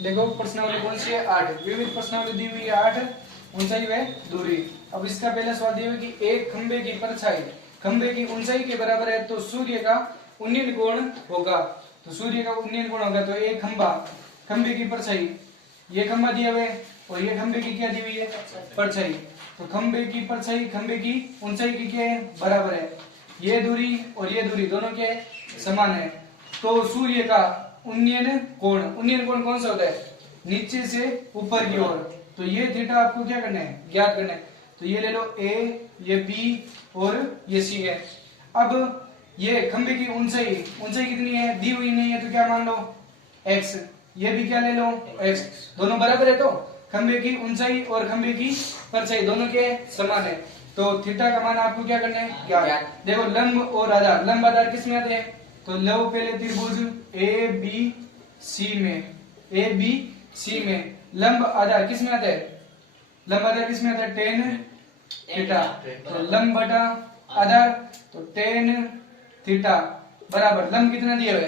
देखो प्रश्नावली कौन सी है 8, विविध प्रश्नावली दी हुई है 8, ऊंचाई व दूरी। अब इसका पहला सवाल दिया हुआ है कि एक खंबे की परछाई खंबे की ऊंचाई के बराबर है तो सूर्य का उन्नील कोण होगा। तो सूर्य का उन्नील कोण होगा तो एक खंबे की परछाई, ये खंबा दिया हुआ है और ये खंबे की क्या दी हुई है परछाई। तो खंबे की परछाई खंबे की ऊंचाई की क्या है बराबर है, ये दूरी और ये दूरी दोनों के समान है। तो सूर्य का उन्नयन कोण कौन सा होता है नीचे से ऊपर की ओर, तो ये थीटा आपको क्या करना है ज्ञात करना है। तो ये ले लो ए, ये बी और ये सी है। अब ये खंबे की ऊंचाई कितनी है दी हुई नहीं है तो क्या मान लो x, ये भी क्या ले लो x, दोनों बराबर है तो खंबे की ऊंचाई और खंबे की परछाई दोनों के समान है। तो थीटा का मान आपको क्या करना है ज्ञात। देखो लंब और आधार, लंब आधार किस में आते हैं तो लो पहले त्रिभुज ए बी सी में लंब आधार किस में आता है, लंब आधार किस में आता है टेन थीटा। तो लंब बटा आधार तो टेन थीटा बराबर लंब कितना दिया हुआ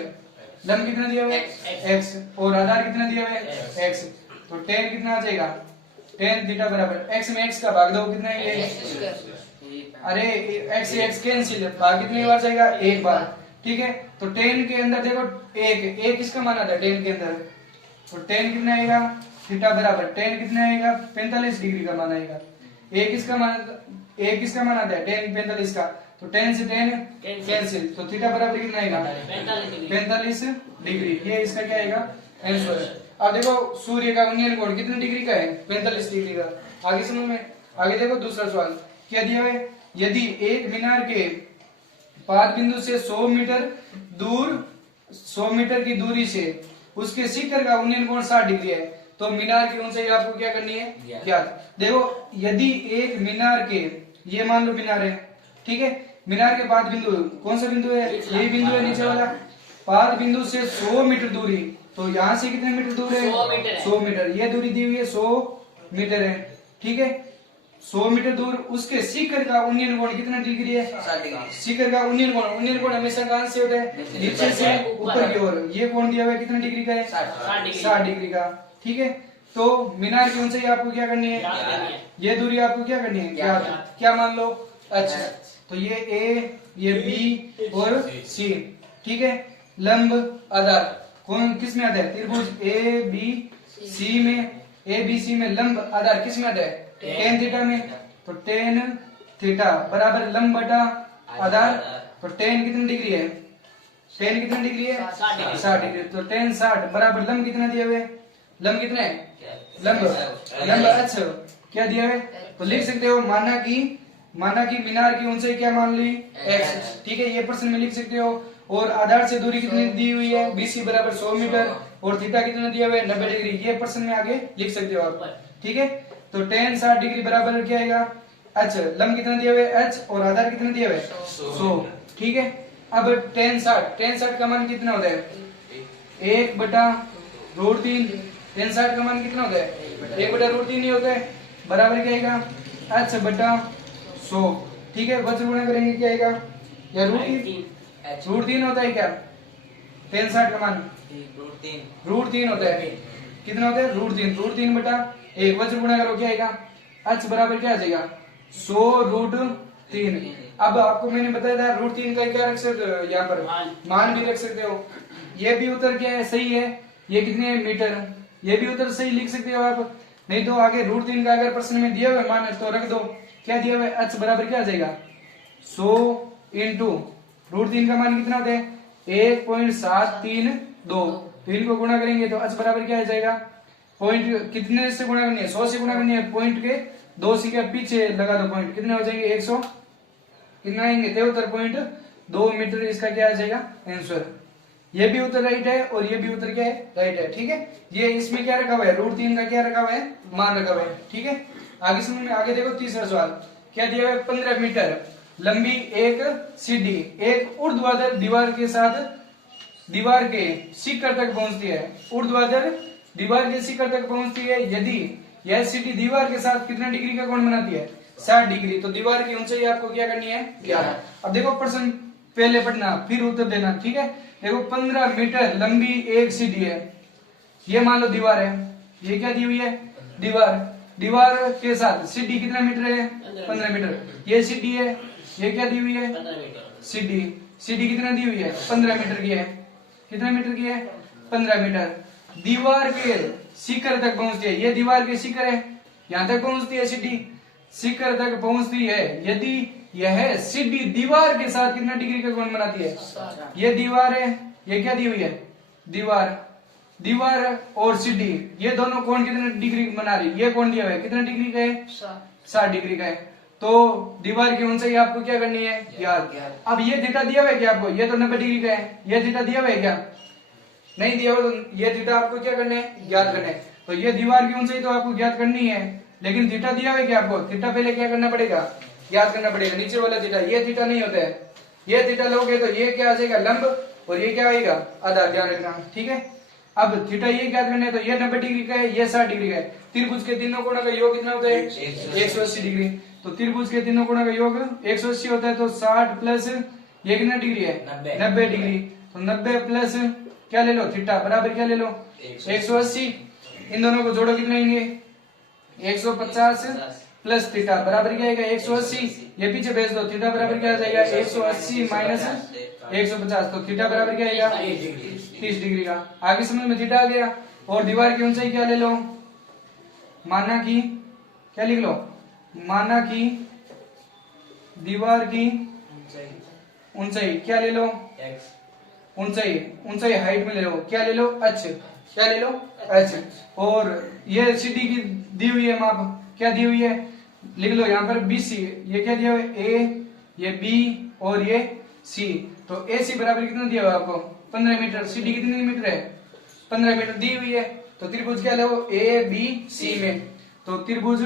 है x और आधार कितना दिया हुआ है x, तो टेन कितना आ जाएगा टेन थीटा बराबर x में x का भाग दो कितना है अरे x से x कैंसिल, भाग कितनी बार जाएगा एक बार, ठीक है। तो टेन के अंदर देखो एक किसका मान आता है टेन के अंदर, तो टेन कितना आएगा थीटा बराबर टेन कितना आएगा 45 डिग्री का मान आएगा। एक किसका मान आता है टेन 45 का, तो टेन से टेन कैंसिल, तो थीटा बराबर कितना आएगा 45 डिग्री। ये इसका क्या आएगा आंसर। अब देखो सूर्य का उन्नयन कोण कितने डिग्री का है 45 डिग्री का। आगे समझ में, आगे देखो दूसरा सवाल क्या दिया है, यदि एक मीनार के पाद बिंदु से 100 मीटर की दूरी से उसके शिखर का उन्नयन कोण 60 डिग्री है तो मीनार की ऊंचाई आपको क्या करनी है ज्ञात। देखो यदि एक मीनार के, ये मान लो मीनार है, ठीक है, मीनार के पाद बिंदु कौन सा बिंदु है ये बिंदु है नीचे वाला, पाद बिंदु से 100 मीटर दूरी, तो यहाँ से कितने मीटर दूर है 100 मीटर, ये दूरी दी हुई है 100 मीटर है, ठीक है। 100 मीटर दूर उसके शिखर का उन्नयन कोण कितना डिग्री है 60 डिग्री। शिखर का उन्नयन कोण हमेशा कहां से होता है नीचे से ऊपर की ओर, ये कोण दिया हुआ है कितना डिग्री का है 60 डिग्री का, ठीक है। तो मीनार की ऊंचाई आपको क्या करनी है, ये दूरी आपको क्या करनी है क्या मान लो अच्छा, तो ये ए ये बी और सी, ठीक है। लंब आधार कौन किस में आता है त्रिभुज ए बी सी में लंब आधार किस में आता है टेन थीटा में, तो टेन थीटा बराबर लंब बटा आधार, तो टेन कितनी डिग्री है 60 डिग्री, तो टेन 60 बराबर लंब कितना दिया हुआ है, लंब कितना है लंब अच्छा क्या दिया है, तो लिख सकते हो माना कि मीनार की ऊंचाई क्या मान ली x, ठीक है, ये प्रश्न में लिख सकते हो। और आधार से दूरी कितनी दी हुई है BC बराबर 100 मीटर और थीटा कितना दिया हुआ है 90 डिग्री, ये प्रश्न में आगे लिख सकते हो आप, ठीक है। तो टेन 60 डिग्री बराबर क्या आएगा अच्छा, लंब कितना दिया हुआ है h और आधार कितना दिया हुआ है 100, ठीक है। अब टेन 60 का मान कितना होता है 1/√3, टेन 60 का मान कितना होता है 1/√3 ही होता है, बराबर क्या आएगा h बटा 100, ठीक है। वज्र गुणा करेंगे क्या आएगा या √3 होता है क्या टेन 60 का मान √3 होता है, कितना होता है √3 बटा 1, वज्र गुणा करो क्या आएगा h बराबर क्या आ जाएगा 100√3। अब आपको मैंने बताया था √3 का क्या रख सकते हो यहाँ पर मान भी रख सकते हो, ये भी उत्तर क्या है सही है, ये कितने मीटर, ये भी उत्तर सही लिख सकते हो आप, नहीं तो आगे √3 का अगर प्रश्न में दिया हुआ मान तो रख दो, क्या दिया हुआ है h बराबर क्या आ जाएगा 100 इंटू √3 का मान कितना होता है 1.732, तो इनको गुणा करेंगे तो h बराबर क्या आ जाएगा, पॉइंट कितने से गुणा करनी है 100 से गुणा करनी है, पॉइंट के 2 संख्या पीछे लगा दो, पॉइंट कितने हो जाएंगे 100 कितना आएंगे 73.2 मीटर, इसका क्या आ जाएगा आंसर। ये भी उत्तर राइट है और ये भी उत्तर क्या है राइट है, ठीक है। ये इसमें क्या रखा हुआ है √3 का क्या रखा हुआ है मान रखा हुआ है, ठीक है। आगे समझ में, आगे देखो तीसरा सवाल क्या दिया हुआ है 15 मीटर लंबी एक सीढ़ी एक ऊर्ध्वाधर दीवार के शिखर तक पहुंचती है, ऊर्ध्वाधर दीवार के शिखर तक पहुंचती है, यदि यह सीढ़ी दीवार के साथ कितना डिग्री का कोण बनाती है 60 डिग्री, तो दीवार की ऊंचाई आपको क्या करनी है 11। अब देखो प्रश्न पहले पढ़ना फिर उत्तर देना, ठीक है। देखो 15 मीटर लंबी एक सीढ़ी है, ये मान लो दीवार है, ये क्या दी हुई है, दीवार। दीवार के साथ सीडी कितना मीटर है, 15 मीटर। ये सीडी है, ये क्या दी हुई है, सीडी। सीडी कितना दी हुई है, 15 मीटर की है। कितना मीटर की है, 15 मीटर। दीवार के शिखर तक पहुंचती है, ये दीवार के शिखर है, यहां तक पहुंचती है सीडी, शिखर तक पहुंचती है। यदि यह सीडी दीवार के साथ कितना डिग्री का कोण बनाती है, ये दीवार है, ये क्या दी हुई है, दीवार। दीवार और सीडी ये दोनों कोण कितने डिग्री बना रही, ये कोण दिया हुआ है कितने डिग्री का है, 60 डिग्री का है। तो दीवार की ऊंचाई आपको क्या करनी है, याद। अब ये थीटा दिया हुआ है क्या आपको, ये तो 90 डिग्री का है, ये थीटा दिया हुआ है क्या, नहीं दिया हुआ, तो ये थीटा आपको क्या करना है, ज्ञात करना है। तो ये दीवार की ऊंचाई तो आपको ज्ञात करनी है, लेकिन थीटा दिया हुआ है क्या आपको, थीटा पहले क्या करना पड़ेगा, ज्ञात करना पड़ेगा। नीचे वाला थीटा, ये थीटा नहीं होता है, ये थीटा लोगे तो ये क्या आ जाएगा, लंब, और ये क्या आएगा, आधार, ध्यान रखना, ठीक है। अब थीटा ये ज्ञात करना है, तो ये 90 डिग्री का है, ये 60 डिग्री का है। त्रिभुज के तीनों कोणों का योग कितना होता है, 180 डिग्री। तो त्रिभुज के तीनों कोणों का योग 180 होता है, तो 60 प्लस ये कितना डिग्री है, 90 डिग्री। तो 90 प्लस क्या ले लो, थीटा बराबर क्या ले लो, 180। इन दोनों को जोड़ो कितने आएंगे, 150 प्लस थीटा बराबर क्या आएगा, 180। ये पीछे भेज दो, थीटा बराबर क्या आ जाएगा, 180 माइनस 150। तो थीटा बराबर क्या आएगा, 30 डिग्री का। आगे समझ में थीटा आ गया। और दीवार की ऊंचाई क्या ले लो, माना कि क्या लिख लो, माना कि दीवार की ऊंचाई क्या ले लो, ऊंचाई, ऊंचाई हाइट में ले लो, क्या ले लो, h, क्या ले लो, h। और ये सीडी की दी हुई है माप, क्या दी हुई है, लिख लो यहाँ पर BC, ये क्या दिया हुआ है, A, ये B और ये C। तो AC बराबर कितना दिया हुआ है आपको, 15 मीटर। CD कितने मीटर है, 15 मीटर दी हुई है। तो त्रिभुज क्या लो, ABC में, तो त्रिभुज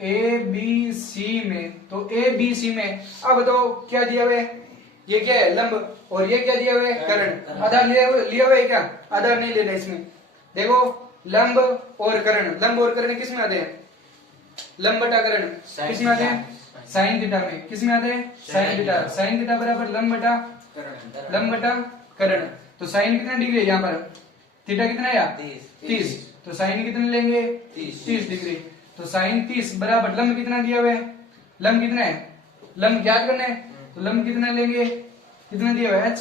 ABC में, तो ABC में अब बताओ क्या दिया हुआ है, ये क्या है, लंब, और ये क्या दिया हुआ है, कर्ण। आधार लिया हुआ है क्या, आधार नहीं लेना इसमें। देखो लंब और कर्ण, लंब और कर्ण किस में आते हैं, लंब बटा कर्ण किस में आते हैं, साइन थीटा में। किस में आते हैं, साइन थीटा। साइन थीटा बराबर लंब बटा कर्ण। तो साइन कितना डिग्री है यहाँ पर, थीटा कितना है, 30। तो साइन कितने लेंगे, 30 डिग्री। तो साइन 30 बराबर लंब कितना दिया हुआ है, लंब कितना है, लंब ज्ञात करना है, तो लंब कितना लेंगे, कितना दिया हुआ है, h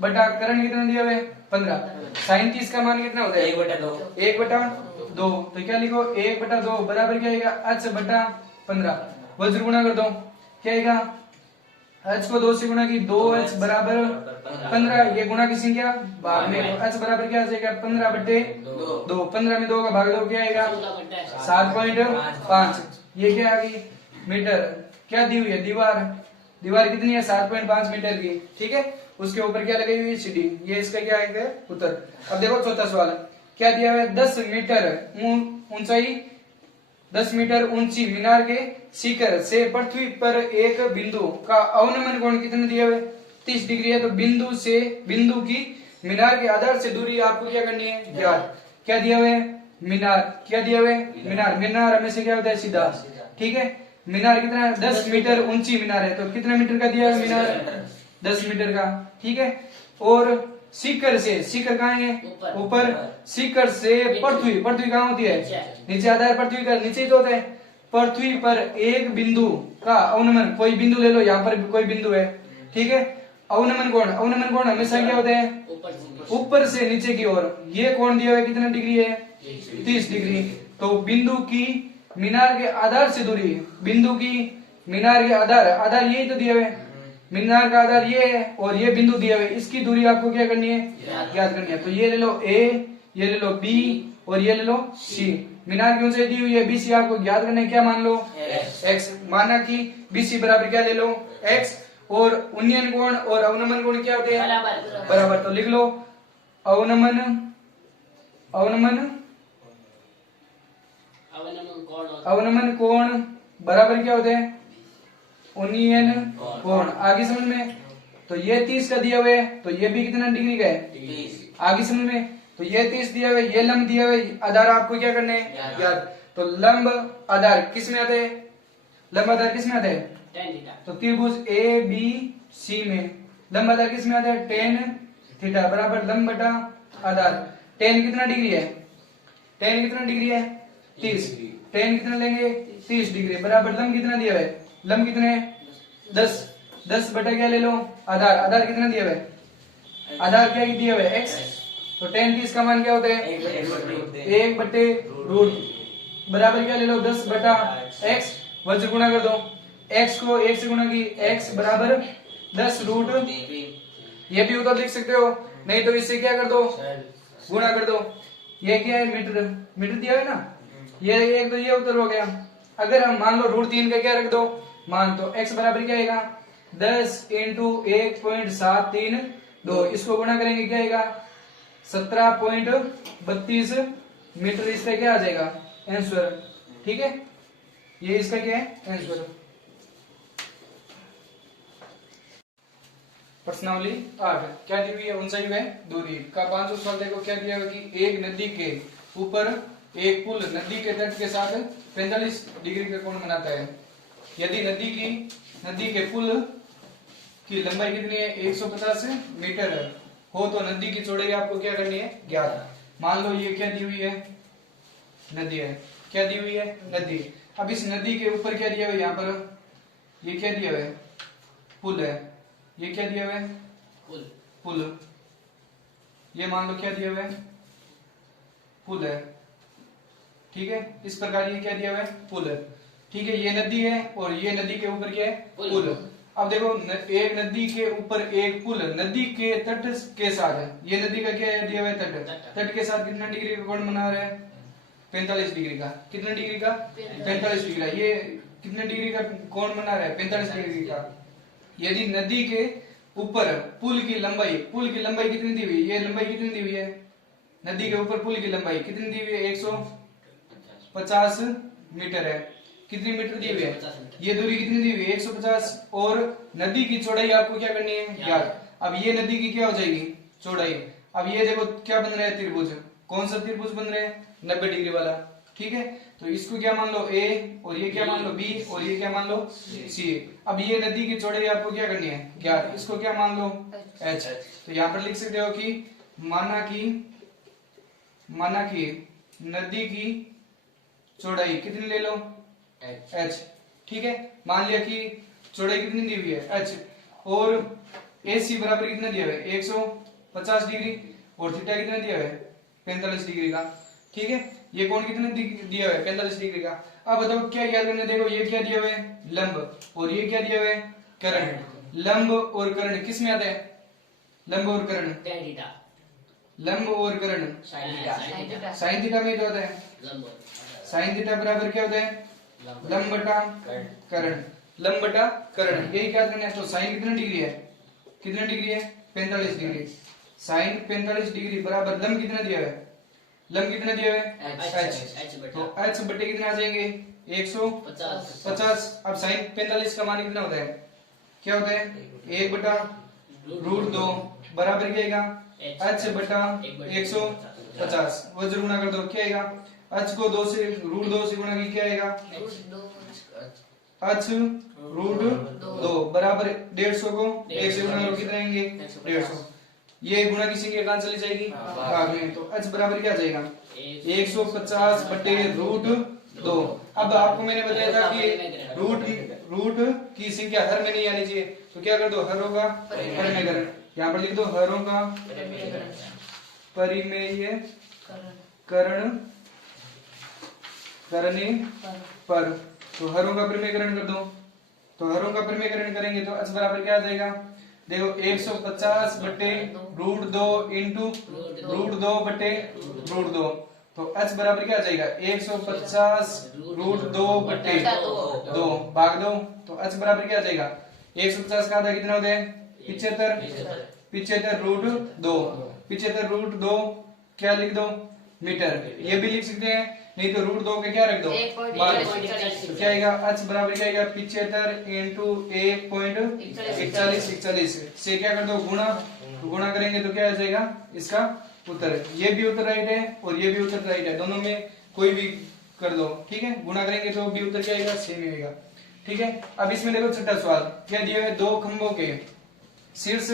बटा कर्ण कितना दिया हुआ है, 15। साइन 30 का मान कितना होता है, 1/2। तो क्या लिखो, 1/2 बराबर क्या आएगा, h बटा 15। वज्र गुणा कर दो, क्या आएगा, h को 2 से गुणा की, 2h बराबर 15। ये गुणा की संख्या भाग में, h बराबर क्या आ जाएगा, 15/2। 15 में 2 का भाग दो, क्या आएगा, 7.5। ये क्या आ गई, मीटर। क्या दी हुई है, दीवार। दीवार कितनी है, 7.5 मीटर की, ठीक है। उसके ऊपर क्या लगाई हुई है, सीडी। ये इसका क्या आएगा, उत्तर। अब देखो चौथा सवाल, क्या दिया हुआ है, 10 मीटर ऊंचाई, 10 मीटर ऊंची मीनार के शिखर से पृथ्वी पर एक बिंदु का अवनमन कोण कितने दिया हुआ है, 30 डिग्री है। तो बिंदु की मीनार के आधार से दूरी आपको क्या करनी है, ज्ञात। क्या दिया हुआ है, मीनार। क्या दिया हुआ है, मीनार। मीनार हमेशा क्या होता है, सीधा, ठीक है। मीनार कितना है, 10 मीटर ऊंची मीनार है, तो कितना मीटर का दिया है मीनार, 10 मीटर का, ठीक है। और शिखर से, शिखर कहाँ है, ऊपर। शिखर से पृथ्वी, पृथ्वी कहाँ होती है, नीचे। आधार पृथ्वी का नीचे ही तो होता है। पृथ्वी पर एक बिंदु का अवनमन, कोई बिंदु ले लो, यहाँ पर कोई बिंदु है, ठीक है। अवनमन कोण हमेशा क्या होता है, ऊपर से नीचे की ओर। ये कोण दिया हुआ है कितना डिग्री है, 30 डिग्री। तो बिंदु की मीनार के आधार से दूरी, बिंदु की मीनार के आधार यही तो दिया हुआ है, मीनार का आधार ये है, और ये बिंदु दिया हुआ है, इसकी दूरी आपको क्या करनी है, याद करनी है। तो ये ले लो A, ये ले लो B और ये ले लो C। मीनार की ऊंचाई दी हुई है BC, आपको याद करना है, क्या मान लो, x। माना कि BC बराबर क्या ले लो, x। और उन्नयन कोण और अवनमन कोण क्या होते हैं, बराबर। तो लिख लो अवनमन कोण बराबर क्या होते हैं, उन्नयन कोण। आगे समझ में, तो ये 30 का दिया हुआ है, तो ये भी कितना डिग्री का है, आगे समझ में। तो ये 30 दिया हुआ है, ये लंब दिया हुआ है, आधार आपको क्या करने हैं, याद। तो लंब आधार किस में आते हैं, लंब आधार किस में आते हैं, तो त्रिभुज ABC में लंब आधार किस में आता है, tan थीटा बराबर लंब बटा आधार। टेन कितना डिग्री है, टेन कितना डिग्री है 30, टेन कितना लेंगे 30 डिग्री बराबर लंब कितना दिया हुआ है, लंब कितने 10, 10 बटा क्या ले लो आधार, आधार कितना दिया हुआ है, आधार क्या दिया हुआ है x, तो टेन 30 का मान क्या होता है 1/रूट बराबर क्या ले लो 10 बटा x, वज्र गुणा कर दो, x को 1 से गुणा की x बराबर 10 रूट, ये भी उधर लिख सकते हो, नहीं तो इससे क्या कर दो गुणा कर दो, ये क्या है मीटर, मीटर दिया है ना, ये एक तो ये उत्तर हो गया। अगर हम मान लो रूट 3 का क्या रख दो मान, तो x बराबर क्या आएगा 10 इंटू 1.732, इसको गुणा करेंगे क्या आएगा 17.32 मीटर, इसका क्या आ जाएगा आंसर, ठीक है, ये इसका क्या है आंसर। प्रश्नावली 8 क्या दी हुई है, ऊंचाई है दूरी का 500 सवाल देखो क्या दिया हुआ कि एक नदी के ऊपर एक पुल नदी के तट के साथ 45 डिग्री का कोण बनाता है, यदि नदी के पुल की लंबाई कितनी है 150 मीटर हो तो नदी की चौड़ाई आपको क्या करनी है ज्ञात। मान लो ये क्या दी हुई है नदी है, क्या दी हुई है नदी, अब इस नदी के ऊपर क्या दिया हुआ है, यहाँ पर ये क्या दिया हुआ है पुल है, ये क्या दिया हुआ है पुल, ये मान लो क्या दिया हुआ है पुल है, ठीक है, इस प्रकार ये क्या दिया हुआ है पुल है, ठीक है, ये नदी है और ये नदी के ऊपर क्या है पुल। अब देखो एक नदी के ऊपर एक पुल नदी के तट के साथ है, ये नदी का क्या दिया हुआ है तट, तट के साथ कितना डिग्री का कोण बना रहा है 45 डिग्री का, कितना डिग्री का 45 डिग्री का, ये कितने डिग्री का कोण बना रहा है 45 डिग्री का। यदि नदी के ऊपर पुल की लंबाई कितनी दी हुई, ये लंबाई कितनी दी हुई है नदी के ऊपर पुल की लंबाई कितनी दी हुई है 150 मीटर है, कितनी मीटर दी हुई है, ये दूरी कितनी दी हुई है 150, और नदी की चौड़ाई आपको क्या करनी है ज्ञात। अब ये नदी की क्या हो जाएगी चौड़ाई, अब ये देखो क्या बन रहा है त्रिभुज, कौन सा त्रिभुज बन रहा है 90 डिग्री वाला, ठीक है, तो इसको क्या मान लो a और ये क्या मान लो b और ये क्या मान लो c। अब ये नदी की चौड़ाई आपको क्या करनी है ज्ञात, इसको क्या मान लो h, तो यहाँ पर लिख सकते हो कि माना कि नदी की चौड़ाई कितनी ले लो h, ठीक है, मान लिया कि चौड़ाई कितनी दी हुई है h, और AC बराबर कितना दिया हुआ है 150 डिग्री और थीटा कितना दिया हुआ है 45 डिग्री का, ठीक है, ये कोण कितने दिया हुआ है 45 डिग्री का। अब बताओ क्या याद करना, देखो ये क्या दिया हुआ है लंब और ये क्या दिया हुआ है कर्ण, लंब और कर्ण किस में आता है, लंब और कर्ण लंब और कर्ण साइन थीटा में जो होता है, साइन थीटा बराबर क्या होता है लंब बटा कर्ण, लंब बटा कर्ण, यही क्या करना है। तो साइन कितने डिग्री है 45 डिग्री, साइन 45 डिग्री बराबर लंब कितना दिया है, लंब कितना दिया है h, तो h बटे कितने आ जाएंगे 150। अब साइन 45 का मान कितना होता है, क्या होता है 1/√2 बराबर क्या आएगा h बटा 150, वज्र गुणा कर दो क्या आएगा, h को 2 से √2 से गुणा की क्या आएगा h√2 बराबर 150 को 1 से गुणा करो कितना आएंगे 150, ये गुणा की संख्या कहां चली जाएगी भाग में, तो h बराबर क्या आ जाएगा 150/√2। अब आपको मैंने बताया था कि रूट की संख्या हर में नहीं आनी चाहिए, तो क्या कर दो हरों का परिमेयकरण, यहाँ पर लिख दो हरों का परिमेयकरण करने पर, तो हरों का परिमेयकरण कर दो, तो हरों का परिमेयकरण करेंगे तो h बराबर क्या आ जाएगा, देखो 150/√2 इंटू √2/√2, तो h बराबर क्या आ जाएगा 150√2/2 भाग दो, तो h बराबर क्या आ जाएगा 150 का आधा कितना होता है 75/√2 क्या लिख दो मीटर, ये भी लिख सकते हैं, नहीं तो √2 के क्या रख दो तो क्या आएगा h बराबर क्या आएगा 75 इंटू 1.41 से क्या कर दो गुणा, तो गुणा करेंगे तो क्या आ जाएगा इसका उत्तर, ये भी उत्तर राइट है और ये भी उत्तर राइट है, दोनों में कोई भी कर दो, ठीक है, गुणा करेंगे तो भी उत्तर क्या आएगा सेम आएगा, ठीक है। अब इसमें देखो छठा सवाल क्या दिया है, दो खंभों के शीर्ष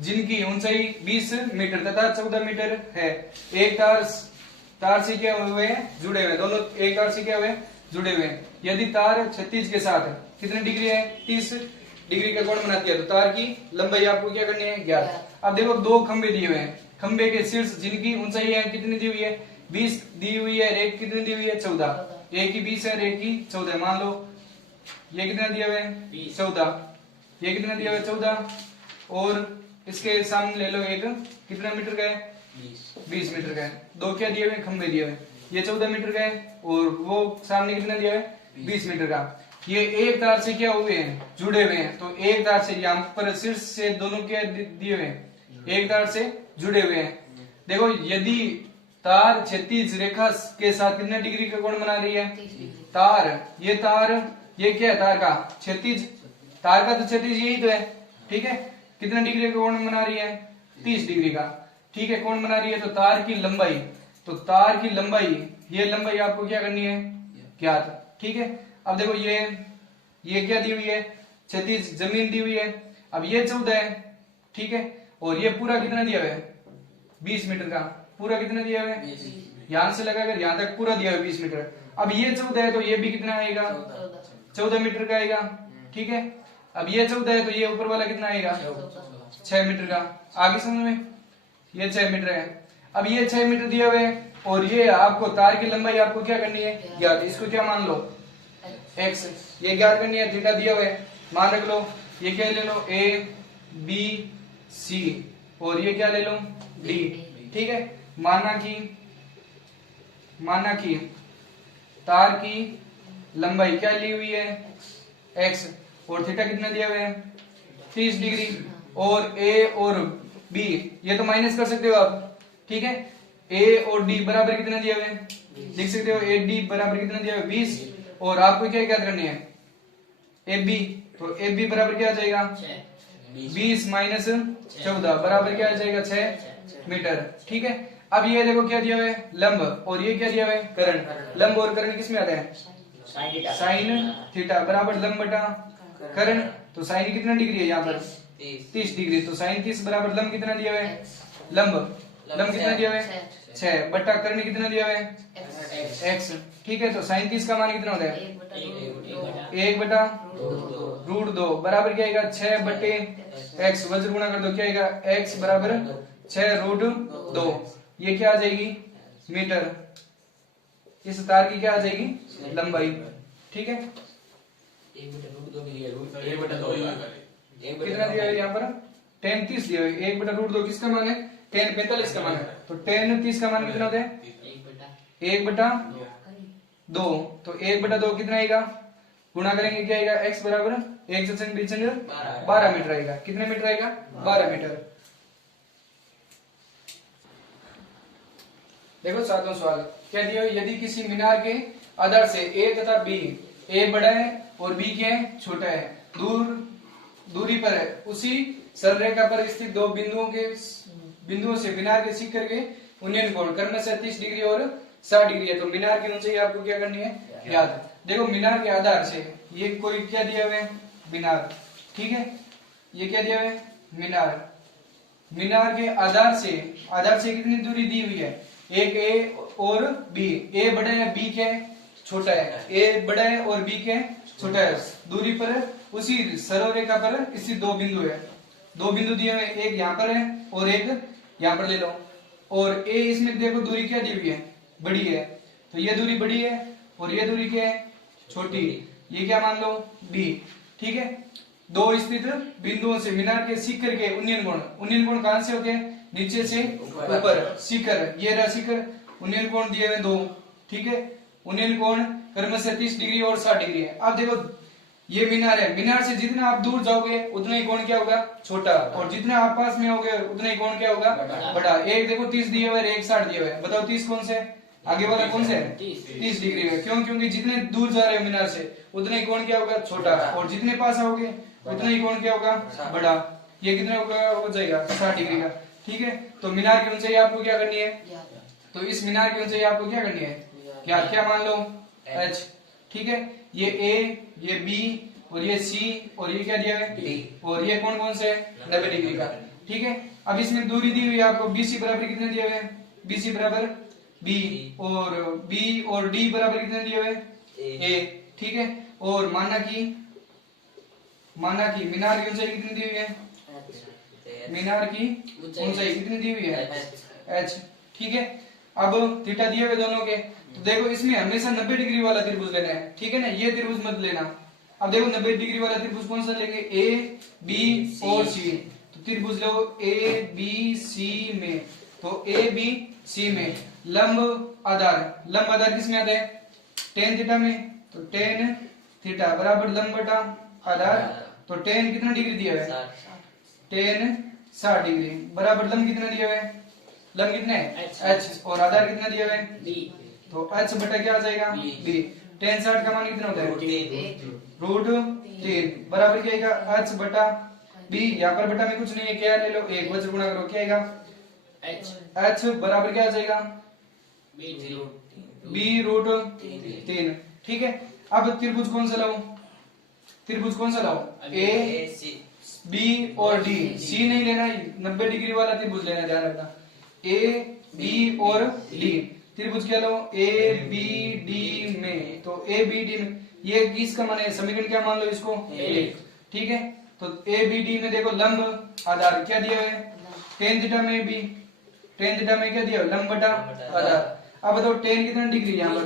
जिनकी ऊंचाई 20 मीटर तथा 14 मीटर है। एक तार से क्या हुए हैं, जुड़े हुए, दोनों एक तार से क्या हुए, जुड़े हुए हैं। यदि तार क्षैतिज के साथ कितने डिग्री है, 30 डिग्री का कोण बनाती है, तो तार की लंबाई आपको क्या करनी है, ज्ञात। अब देखो दो खंबे दिए हुए हैं, खंबे के शीर्ष जिनकी ऊंचाई है कितनी दी हुई है, 20 दी हुई है, एक कितनी दी हुई है, 14। एक की 20 है, एक की 14। मान लो ये कितना दिया हुआ है, 14, ये कितना दिया हुआ है, 14, और इसके सामने ले लो एक, कितना मीटर का है, 20 मीटर का है। दो क्या दिए हुए, खंबे दिए हुए, ये 14 मीटर का है, और वो सामने कितना दिया है, 20 मीटर का। ये एक तार से क्या हुए हैं, जुड़े हुए हैं, तो एक तार से यहाँ पर शीर्ष से दोनों क्या दिए हुए हैं, एक तार से जुड़े हुए हैं। देखो यदि तार क्षैतिज रेखा के साथ कितने डिग्री का कोण बना रही है, तार ये क्या है, तार का क्षैतिज, तार का तो क्षैतिज यही तो है, ठीक है। कितना डिग्री का कोण बना रही है, 30 डिग्री का, ठीक है, कोण बना रही है। तो तार की लंबाई, तो तार की लंबाई, ये लंबाई आपको क्या करनी है, ज्ञात, ठीक है। अब देखो ये क्या दी हुई है, क्षैतिज जमीन दी हुई है। अब ये 14 है, ठीक है, और ये पूरा कितना दिया हुआ है, 20 मीटर का, पूरा कितना दिया हुआ है, यहां से लगाकर यहां तक पूरा दिया हुआ है 20 मीटर। अब ये 14 है, तो ये भी कितना आएगा, 14 मीटर का आएगा, ठीक है। अब ये 14 है, तो ये ऊपर वाला कितना आएगा, 6 मीटर का। आगे समझ में, ये 6 मीटर है। अब ये 6 मीटर दिया हुआ है, और ये आपको तार की लंबाई आपको क्या करनी है, ज्ञात। इसको क्या मान लो, x, ये ज्ञात करनी है, थीटा दिया हुआ है, मान रख लो। ये क्या ले लो, a b c, और ये क्या ले लो, d, ठीक है। माना कि तार की लंबाई क्या ली हुई है, x, और थीटा कितना दिया हुआ है, 30 डिग्री, और a और b ये तो माइनस कर सकते हो आप, ठीक है। a और d बराबर कितना दिया हुआ है, लिख सकते हो, a d बराबर कितना दिया हुआ है, 20, और आपको क्या ज्ञात करनी है, AB, तो AB बराबर क्या आ जाएगा, 20 माइनस 14 बराबर क्या आ जाएगा, 6 मीटर, ठीक है। अब ये देखो क्या दिया हुआ है, लंब, और ये क्या दिया हुआ है, करण। लंब और करण किस में आते हैं, साइन थीटा बराबर लंब बटा करण। तो साइन कितना डिग्री है यहाँ पर, 30 डिग्री, तो साइन 30 बराबर लंब कितना दिया हुआ है, लंब कितना दिया हुआ है, 6 बटा कर्ण कितना दिया हुआ है, x, ठीक है। तो साइन 30 का मान कितना होता है, 1 बटा √2 बराबर क्या आएगा, 6 बटे x, वज्र गुणा कर दो, क्या आएगा, x बराबर 6√2, ये क्या आ जाएगी, मीटर। इस तार की क्या आ जाएगी, लंबाई, ठीक है। कितना दिया है यहाँ पर, tan 30 दिया है, 1 बटा √2 किसका मान है, tan 45 का मान है। तो tan 30 का मान कितना होता है, 1 बटा 2, तो 1 बटा 2 कितना आएगा, गुणा करेंगे क्या आएगा, x बराबर 1 से 12 मीटर आएगा। कितने मीटर आएगा, 12 मीटर। देखो सातवां सवाल क्या दिया, यदि किसी मीनार के आधार से a तथा b, a बड़ा है और b क्या है, छोटा है, दूरी पर है, उसी सरल रेखा पर स्थित दो बिंदुओं से मीनार के शिखर के उन्नयन कोण क्रमशः से 30 डिग्री और 60 डिग्री है। तो मीनार की ऊंचाई आपको क्या करनी है, याद। देखो मीनार के आधार से ये कोई क्या दिया हुआ है, मीनार, ठीक है, ये क्या दिया हुआ है, मीनार के आधार से कितनी दूरी दी हुई है, एक a और b, a बड़ा है, b क्या है, छोटा है, a बड़ा है और b क्या है, छोटा है। दूरी पर उसी सरल रेखा पर इसी दो बिंदु है, दो बिंदु दिए हुए, एक यहाँ पर है और एक यहाँ पर ले लो, और a इसमें देखो दूरी क्या दी हुई है, बड़ी है, तो ये दूरी बड़ी है और ये दूरी क्या है, छोटी, ये क्या मान लो, b, ठीक है। दो स्थित बिंदुओं से मीनार के शिखर के उन्नयन कोण कहां से होते हैं, नीचे से ऊपर, शिखर, ये रहा शिखर, उन्नयन कोण दिए हुए दो, ठीक है। उन्नयन कोण क्रमशः 30 डिग्री और 60 डिग्री है। अब देखो ये मीनार है, मीनार से जितना आप दूर जाओगे उतना ही कोण क्या होगा, छोटा, और जितना आप पास में होगे उतना ही कोण क्या होगा, बड़ा। एक देखो 30 दिए हुए, एक 60 दिए हुए, बताओ 30 कौन से है, आगे वाला कौन से है, 30 डिग्री है। क्यों, क्योंकि जितने दूर जा रहे हो मीनार से उतना ही कोण क्या होगा, छोटा, और जितने पास आओगे उतना ही कोण क्या होगा, बड़ा। ये कितना हो जाएगा, 60 डिग्री का, ठीक है। तो मीनार की ऊंचाई आपको क्या करनी है, तो इस मीनार की ऊंचाई आपको क्या करनी है, क्या मान लो, h, ठीक है। ये a, ये b और ये c, और ये क्या दिया है, d, और ये कौन से है, 90 डिग्री का, ठीक है। अब इसमें दूरी दी हुई है आपको, बीसी बराबर कितने दिए हुए हैं, बीसी बराबर बी और डी बराबर कितने दिए हुए, ए, ठीक है। और माना कि मीनार की ऊंचाई कितनी दी हुई है, मीनार की ऊंचाई कितनी दी हुई है, एच, ठीक है। अब थीटा दिए हुए दोनों के, तो देखो इसमें हमेशा 90 डिग्री वाला त्रिभुज लेना है, ठीक है ना, ये त्रिभुज मत लेना। अब देखो 90 डिग्री वाला त्रिभुज कौन सा लेंगे, ए बी और सी, तो त्रिभुज लो ए बी सी में, तो ए बी सी में लंब आधार किसमें आता है, टेन थीटा में, तो टेन थीटा बराबर लंब बटा आधार, तो टेन कितना डिग्री दिया है, टेन 60 डिग्री बराबर लंब कितना दिया हुआ है, लंब कितने एच, और आधार कितना दिया हुआ है बी, तो एच बटा क्या आ जाएगा बी। टेन 60 का मान कितना होता है √3 बराबर क्या आएगा एच बटा बी। यहाँ पर बटा में कुछ नहीं है, क्या ले लो, एक वज्र गुणा करो, क्या आएगा एच बराबर क्या आ जाएगा बी √3, ठीक है। अब त्रिभुज कौन सा लाओ, ए बी और डी, सी नहीं लेना, 90 डिग्री वाला त्रिभुज लेना, ध्यान रखना, ए बी और डी त्रिभुज क्या लो, ए बी डी में, तो ए बी डी में ये किसका मान है, समीकरण क्या मान लो इसको, ठीक है। तो ए बी डी में देखो लंब आधार क्या दिया है, टेन थीटा में बी, टेन थीटा में क्या दिया लंब बटा आधार। अब बताओ टेन कितना डिग्री यहाँ पर,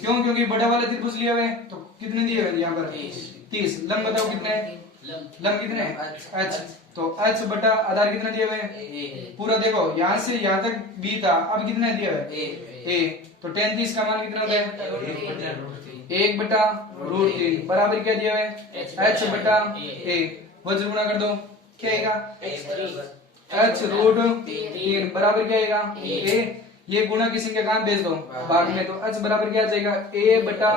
क्यों, क्योंकि बड़ा वाला त्रिभुज लिया हुआ है, तो कितने दिए हुए यहाँ पर 30, लंब बताओ कितने, लंब कितने h, तो h बटा आधार कितना दिया हुआ है पूरा, देखो यहाँ से यहाँ तक b था, अब कितना दिया हुआ है a, तो टेन 30 का मान कितना होता है 1 बटा √3 बराबर क्या दिया हुआ है h बटा a, वज्र गुणा कर दो, क्या आएगा h √3 बराबर क्या आएगा a, ये गुणा की संख्या कहाँ भेज दो भाग में, तो h बराबर क्या आ जाएगा a बटा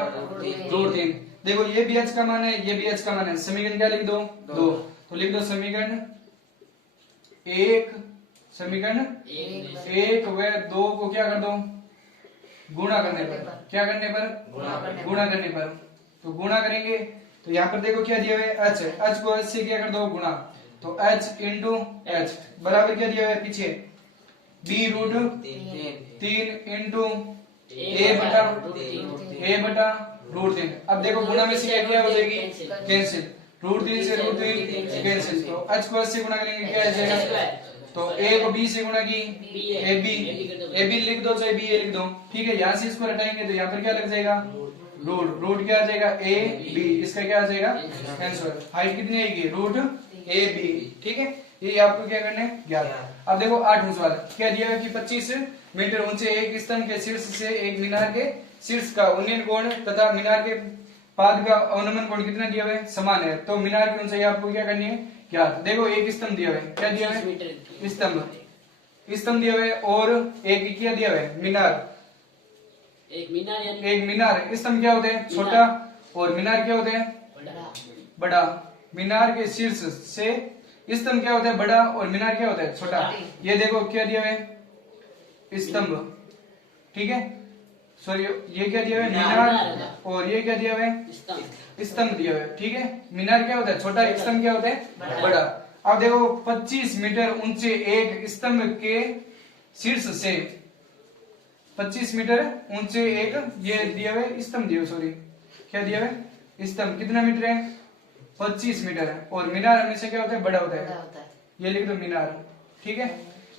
√3। देखो ये भी h का मान है, ये भी h का मान है, समीकरण क्या लिख दो 2, तो लिख दो समीकरण 1, समीकरण 1 व 2 को क्या कर दो गुणा करने पर, क्या करने पर गुणा करने पर, तो गुणा करेंगे तो यहाँ पर देखो क्या दिया हुआ है h को h से क्या कर दो गुणा, तो h इंटू h बराबर क्या दिया हुआ है पीछे b√3 इंटू a बटा √3। अब देखो गुणा में से क्या हो जाएगी कैंसिल, √3 से √3 कैंसिल, तो h को h से गुणा करेंगे क्या आ जाएगा, तो a को b से गुणा की ab लिख दो चाहे b लिख दो, ठीक है। यहाँ से इसको हटाएंगे तो यहाँ पर क्या लग जाएगा रूट क्या आ जाएगा a b, इसका क्या आ जाएगा आंसर, हाइट कितनी आएगी √ab, ठीक है। ये आपको क्या करना है ज्ञात। अब देखो 8वां सवाल क्या दिया है कि 25 मीटर ऊंचे एक स्तंभ के शीर्ष से एक मीनार के शीर्ष का उन्नयन कोण तथा मीनार के पाद का अवनमन कोण कितना दिया हुआ है समान है, तो मीनार की ऊंचाई आपको क्या करनी है ज्ञात। देखो एक स्तंभ दिया हुआ है, क्या दिया हुआ है स्तंभ दिया हुआ है, और एक क्या दिया हुआ है मीनार, एक मीनार स्तंभ क्या होते हैं छोटा और मीनार क्या होते हैं बड़ा। मीनार के शीर्ष से स्तंभ क्या होता है बड़ा और मीनार क्या होता है छोटा। ये देखो क्या दिया हुआ है स्तंभ, ठीक है, सॉरी ये क्या दिया हुआ है मीनार, और ये क्या दिया हुआ है स्तंभ दिया हुआ है, ठीक है। मीनार क्या होता है छोटा, स्तंभ क्या होता है बड़ा। अब देखो 25 मीटर ऊंचे एक स्तंभ के शीर्ष से 25 मीटर ऊंचे एक ये दिया हुआ है स्तंभ दिया, सॉरी क्या दिया हुआ है स्तंभ, कितना मीटर है 25 मीटर है, और मीनार हमेशा क्या होता है बड़ा होता है, ये लिख दो मीनार, ठीक है।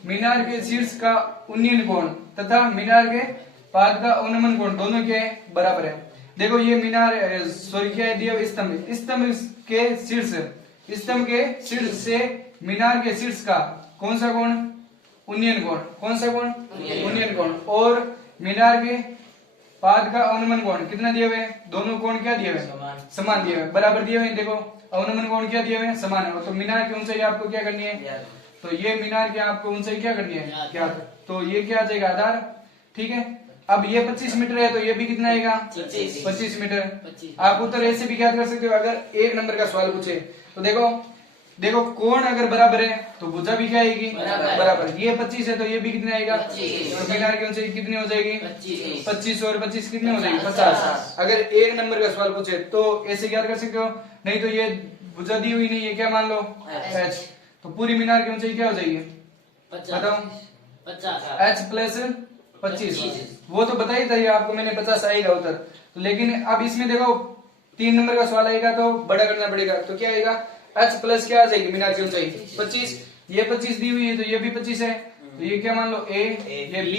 मीनार के शीर्ष का उन्नयन कोण तथा मीनार के पाद का अवनमन कोण दोनों के बराबर है। देखो ये मीनार सॉरी क्या दिया स्तंभ के शीर्ष से मीनार के शीर्ष का कौन सा कोण उन्नयन कोण, कौन सा कोण उन्नयन कोण, और मीनार के पाद का अवनमन कोण कितना दिए हुए दोनों कोण क्या दिए हुए समान दिए हुए बराबर दिए हुए। देखो अवनमन कोण क्या दिए हुए समान है, तो मीनार की ऊंचाई आपको क्या करनी है, तो ये मीनार की आपको ऊंचाई क्या करनी है क्या, तो ये क्या आ जाएगा आधार, ठीक है। अब ये 25 मीटर है तो ये भी कितना आएगा 25 मीटर। आप उत्तर ऐसे भी ज्ञात कर सकते हो अगर एक नंबर का सवाल पूछे तो देखो कोण अगर बराबर है तो भुजा भी क्या आएगी बराबर, ये 25 है तो ये भी कितने आएगा, और मीनार की ऊंचाई कितनी हो जाएगी 25 और 25 कितनी हो जाएगी 50। अगर एक नंबर का सवाल पूछे तो ऐसे ज्ञात कर सकते हो, नहीं तो ये भुजा दी हुई नहीं है क्या मान लो h, तो पूरी मीनार की ऊंचाई क्या हो जाएगी? 50 बताओ। 50 h प्लस 25, वो तो बता ही था ये आपको मैंने, 50 आएगा उधर। तो लेकिन अब इसमें देखो 3 नंबर का सवाल आएगा तो बड़ा करना पड़ेगा, तो क्या आएगा? h प्लस क्या आ जाएगी मीनार की ऊंचाई? 25। ये 25 दी हुई है तो ये भी 25 है, तो ये क्या मान लो a, ये b,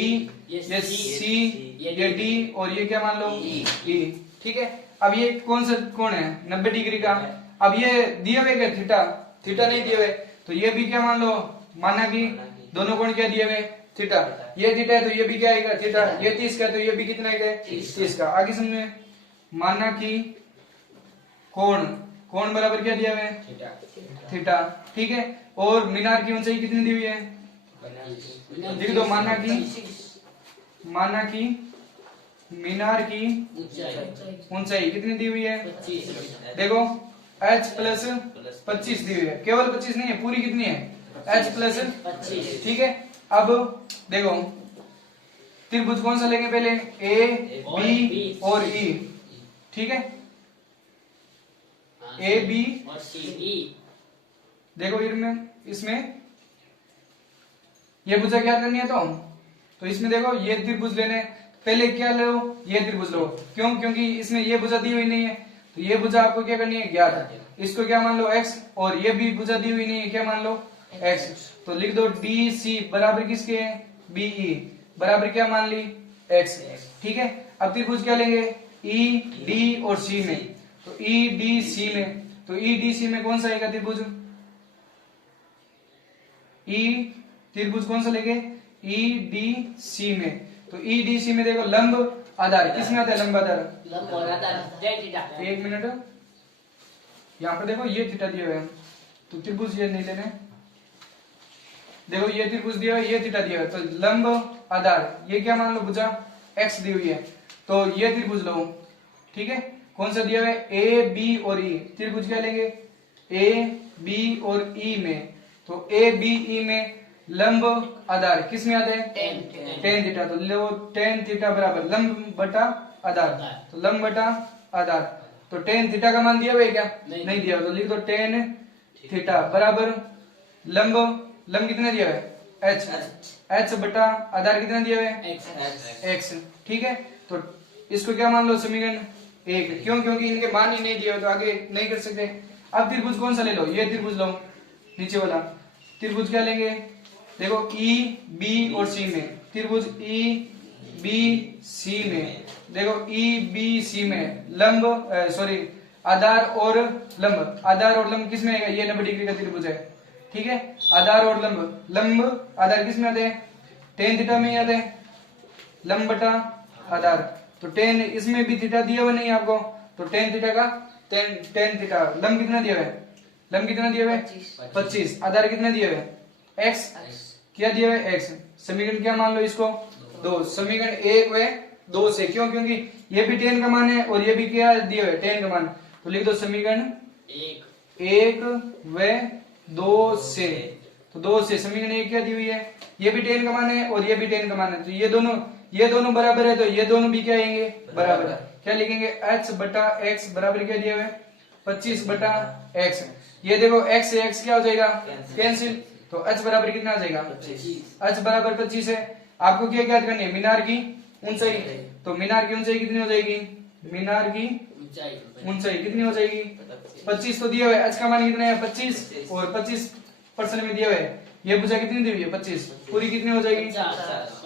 ये c, ये d और ये क्या मान लो e। ठीक है, अब ये कौन सा कोण है? 90 डिग्री का। अब ये दिए हुए क्या? थीटा, थीटा नहीं दिए हुए, तो ये भी क्या मान लो, माना कि दोनों कोण क्या दिए हुए? थीटा। ये थीटा है तो ये भी क्या आएगा? थीटा। ये 30 का तो ये भी कितना आएगा? 30 का। आगे समझे, माना कि कोण, कोण बराबर क्या दिया हुआ है? थीटा। ठीक है, और मीनार की ऊंचाई कितनी दी हुई है? लिख दो, माना कि मीनार की ऊंचाई कितनी दी हुई है? 25। देखो h प्लस 25 दी हुई है, केवल 25 नहीं है, पूरी कितनी है? h plus 25। ठीक है, अब देखो त्रिभुज कौन सा लेंगे पहले? ए बी और ई। ठीक है, ए बी और सी। देखो इसमें ये भुजा क्या करनी है तो इसमें देखो ये त्रिभुज लेने, पहले क्या लो? ये त्रिभुज लो। क्यों? क्योंकि इसमें ये भुजा दी हुई नहीं है, तो ये भुजा आपको क्या करनी है? ज्ञात। इसको क्या मान लो? x, और ये भी भुजा दी हुई नहीं है, क्या मान लो? x। तो लिख दो DC बराबर किसके है? BE बराबर क्या मान ली? x। ठीक है, अब त्रिभुज क्या लेंगे? ED और C में, तो EDC में, तो EDC में कौन सा आएगा त्रिभुज? त्रिभुज कौन सा लेंगे? EDC में, तो EDC में देखो लंब आधार किसमें आता है? लंब आधार। लंब और आधार थीटा। एक मिनट, यहाँ पर देखो ये थीटा दिया हुआ है, तो त्रिभुज ये नहीं लेने। देखो ये त्रिभुज दिया हुआ है, ये थीटा दिया हुआ है, तो लंब आधार ये क्या मान लो? भुजा x दी हुई है, तो ये त्रिभुज लो। ठीक है, कौन सा दिया हुआ है? ए बी और ई। त्रिभुज क्या लेंगे? ए बी और ई में, तो ए बी ई में लंब आधार किस में आता है? Tan theta. तो लो टेन थीटा बराबर लंब बटा आधार, तो लंब बटा आधार, तो टेन थीटा का मान दिया हुआ है क्या? नहीं दिया, तो लिख दो टेन थीटा बराबर लंब कितना दिया हुआ है? h बटा आधार कितना दिया हुआ है? x। ठीक है, तो इसको क्या मान लो? समीकरण 1। क्यों? क्योंकि इनके मान ही नहीं दिए हो तो आगे नहीं कर सकते। अब त्रिभुज कौन सा ले लो? ये त्रिभुज लो, नीचे वाला त्रिभुज क्या लेंगे? देखो E B और C में, त्रिभुज E B C में, देखो E B C में लंब सॉरी आधार और लंब, आधार और लंब किस में आएगा? ये 90 डिग्री का त्रिभुज है। ठीक है, आधार और लंब आधार किस में आते हैं? टेन थीटा में ही आते हैं, लंब बटा आधार, तो टेन इसमें भी थीटा दिया हुआ नहीं है आपको, तो टेन थीटा का टेन थीटा। लंब कितना दिया हुआ है? लंब कितना दिया हुआ है? 25। आधार कितना दिया हुआ है? x। क्या दिया हुआ है? x। समीकरण क्या मान लो इसको? 2। समीकरण 1 व 2 से, क्यों? क्योंकि ये भी टेन का मान है और ये भी क्या दिया हुआ है? टेन का मान, तो लिख दो समीकरण 1 व 2 से, तो 2 से समीकरण 1 क्या दी हुई है? ये भी टेन का मान है और ये भी टेन का मान है, तो ये दोनों बराबर है, तो ये दोनों भी क्या आएंगे? बराबर। क्या लिखेंगे? h बटा x बराबर क्या दिया हुआ है? 25 बटा x। ये देखो x से x क्या हो जाएगा? कैंसिल, तो h बराबर कितना आ जाएगा? h बराबर 25 है। आपको क्या ज्ञात करनी है? मीनार की ऊंचाई। तो मीनार की ऊंचाई कितनी हो जाएगी? मीनार की ऊंचाई कितनी हो जाएगी? 25 तो दिया हुआ है, h का मान कितना है? 25, और 25% में दिया हुआ है। ये भुजा कितनी दी हुई है? 25, पूरी कितनी हो जाएगी?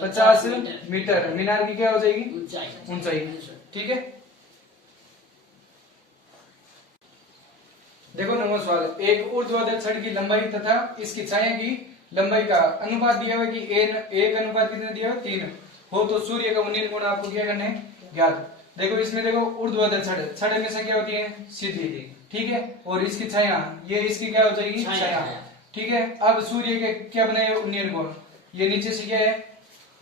50 मीटर मीनार की क्या हो जाएगी? ऊंचाई। ठीक है, देखो नंबर सवाल, एक ऊर्ध्वाधर छड़ की लंबाई तथा इसकी छाया की लंबाई का अनुपात दिया हुआ है कि एक अनुपात कितने दिया हुआ है? 3 हो, तो सूर्य का उन्नील कोण आपको क्या करना है? ज्ञात। देखो इसमें देखो ऊर्ध्वाधर छड़ में संख्या होती है सीधी, ठीक है, और इसकी छाया ये इसकी क्या हो जाएगी? छाया। ठीक है, अब सूर्य के क्या बनाए? उन्नील कोण। ये नीचे से क्या है?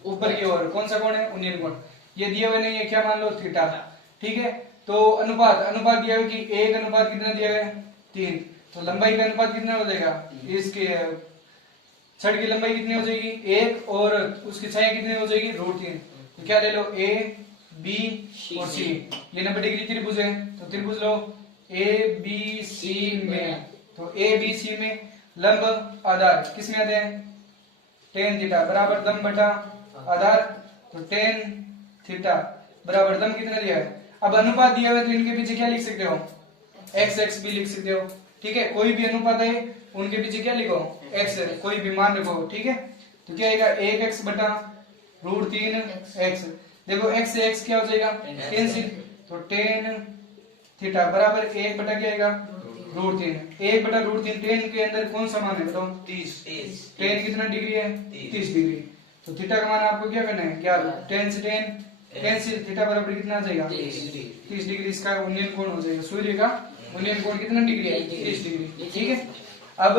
ऊपर की ओर कौन सा कोण है? उन्नील कोण। ये दिया हुआ नहीं है, क्या मान लो? थीटा। ठीक है, तो अनुपात दिया हुआ कि एक अनुपात कितना दिया हुआ है? 3, तो लंबाई का अनुपात कितना हो जाएगा? इसके छड़ की लंबाई कितनी हो जाएगी? 1, और उसकी छाया कितनी हो जाएगी? √3। तो क्या ले लो? A B और C, ये 90 डिग्री त्रिभुज है, तो त्रिभुज लो A B C में, तो A B C में लंब आधार किस में आते हैं, टेन थीटा बराबर लंब बटा आधार, तो टेन थीटा बराबर लंब कितना दिया है। अब अनुपात दिया हुआ है तो इनके पीछे क्या लिख सकते हो, एक्स एक्स भी लिख सकते हो, ठीक है। कोई भी अनुपात है उनके पीछे क्या लिखो, एक्स, कोई भी मान रखो, ठीक है। तो क्या आएगा, एक एक्स बटा रूट तीन एक्स। देखो एक्स से एक्स क्या हो जाएगा, कैंसिल, तो टेन थीटा बराबर एक बटा क्या आएगा, रूट तीन। एक बटा रूट तीन, टेन के अंदर कौन सा मान है बताओ, 30। टेन कितना डिग्री है, 30 डिग्री। तो थीटा का मान आपको क्या करना है, क्या, टेन से टेन कैंसिल, थीटा बराबर कितना आ जाएगा, 30 डिग्री। इसका उन्नयन कोण हो जाएगा, सूर्य का उन्नयन कोण कितना डिग्री है, 30 डिग्री, ठीक है। अब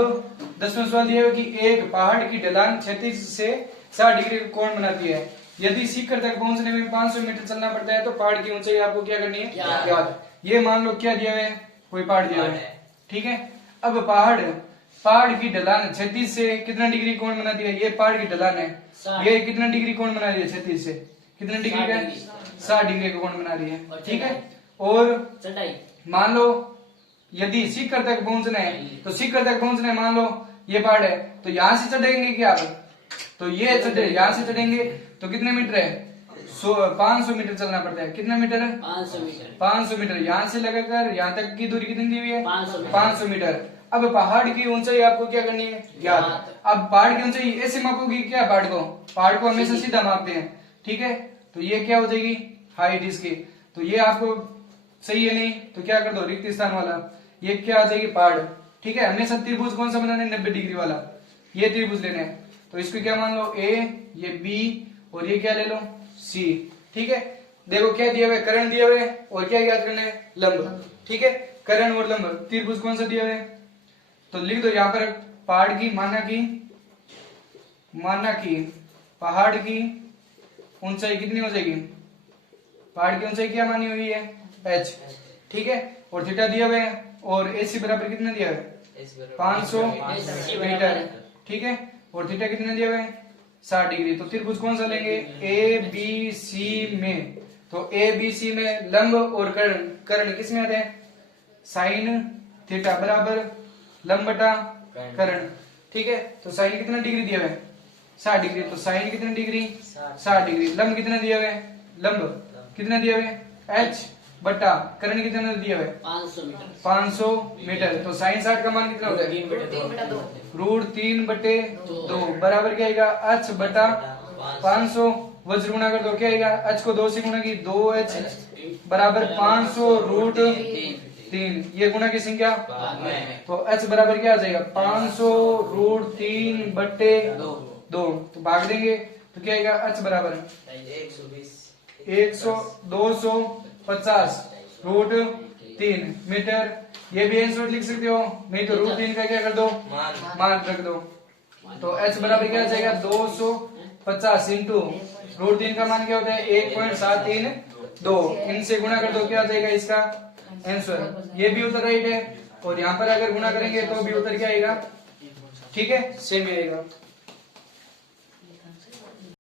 10वां सवाल दिया है कि एक पहाड़ की ढलान क्षैतिज से 60 डिग्री का कोण बनाती है। यदि शिखर तक पहुंचने में 500 मीटर चलना पड़ता है तो पहाड़ की ऊंचाई आपको क्या करनी है, याद। ये मान लो क्या दिया है, कोई पहाड़ दिया है, ठीक है। अब पहाड़ की ढलान क्षैतिज से कितना डिग्री कोण बनाती है, ये पहाड़ की ढलान है, ये कितना डिग्री कोण बना रही है क्षैतिज से, कितना डिग्री का, 60 डिग्री का कोण बना रही है, ठीक है। और मान लो यदि शिखर तक पहुंचना है, तो शिखर तक पहुंचना है, मान लो ये पहाड़ है, तो यहां से चढ़ेंगे क्या आप, तो ये चढ़े, यहां से चढ़ेंगे तो कितने मीटर है, 500 मीटर चलना पड़ता है। कितना मीटर है, 500 मीटर। यहाँ से लगाकर यहाँ तक की दूरी कितनी दी हुई है, 500 मीटर। अब पहाड़ की ऊंचाई आपको क्या करनी है, ज्ञात। अब पहाड़ की ऊंचाई ऐसे मापोगी क्या, पहाड़ को हमेशा सीधा मापते हैं, ठीक है। तो ये क्या हो जाएगी, हाइट इसकी, तो ये आपको सही है नहीं, तो क्या कर दो, रिक्त स्थान वाला, ये क्या आ जाएगी, पहाड़, ठीक है। हमेशा त्रिभुज कौन सा बनाना है, 90 डिग्री वाला, ये त्रिभुज लेना है। तो इसको क्या मान लो, ए, ये बी, और ये क्या ले लो, सी, ठीक है। देखो क्या दिया हुआ है, कर्ण दिया हुआ है, और क्या याद करना है, लंब, ठीक है। कर्ण और लंब, त्रिभुज कौन सा दिया हुआ है, तो लिख दो यहाँ पर पहाड़ की, माना की पहाड़ की ऊंचाई कितनी हो जाएगी, पहाड़ की ऊंचाई क्या मानी हुई है, h, ठीक है। और थीटा दिया हुआ है, और एसी बराबर कितना दिया है, 500 मीटर, ठीक है। और थीटा कितना दिया हुआ है, 60 डिग्री। तो त्रिभुज कौन सा लेंगे, ए बी सी में, तो ए बी सी में लंब और कर्ण किस में आते हैं, साइन थीटा बराबर लंब बटा कर्ण, ठीक है। तो साइन कितना डिग्री दिया हुआ है, 60 डिग्री, तो साइन कितना डिग्री, 60 डिग्री। लंब कितना दिया हुआ है, लंब कितना दिया हुआ है, h बटा कर्ण कितना दिया हुआ है, 500 मीटर। तो साइन 60 का मान कितना होता है, रूट 3/2 बराबर क्या आएगा, h बटा 500, वज्र गुणा कर दो, क्या आएगा, h को 2 से गुणा की 2h बराबर 500 रूट 3, ये गुणा की संख्या, तो h बराबर क्या आ जाएगा, 500 रूट 3/2, तो भाग देंगे तो क्या आएगा, h बराबर 250 रूट 3 मीटर। ये भी आंसर लिख सकते हो, नहीं तो रूट 3 का क्या कर दो, मान रख दो। तो h बराबर क्या आ जाएगा, 250 इंटू रूट 3 का मान क्या होता है, 1.732, इनसे गुणा कर दो, क्या आ जाएगा इसका आंसर। ये भी उत्तर राइट है, और यहाँ पर अगर गुणा करेंगे तो भी उत्तर क्या आएगा, ठीक है, सेम आएगा।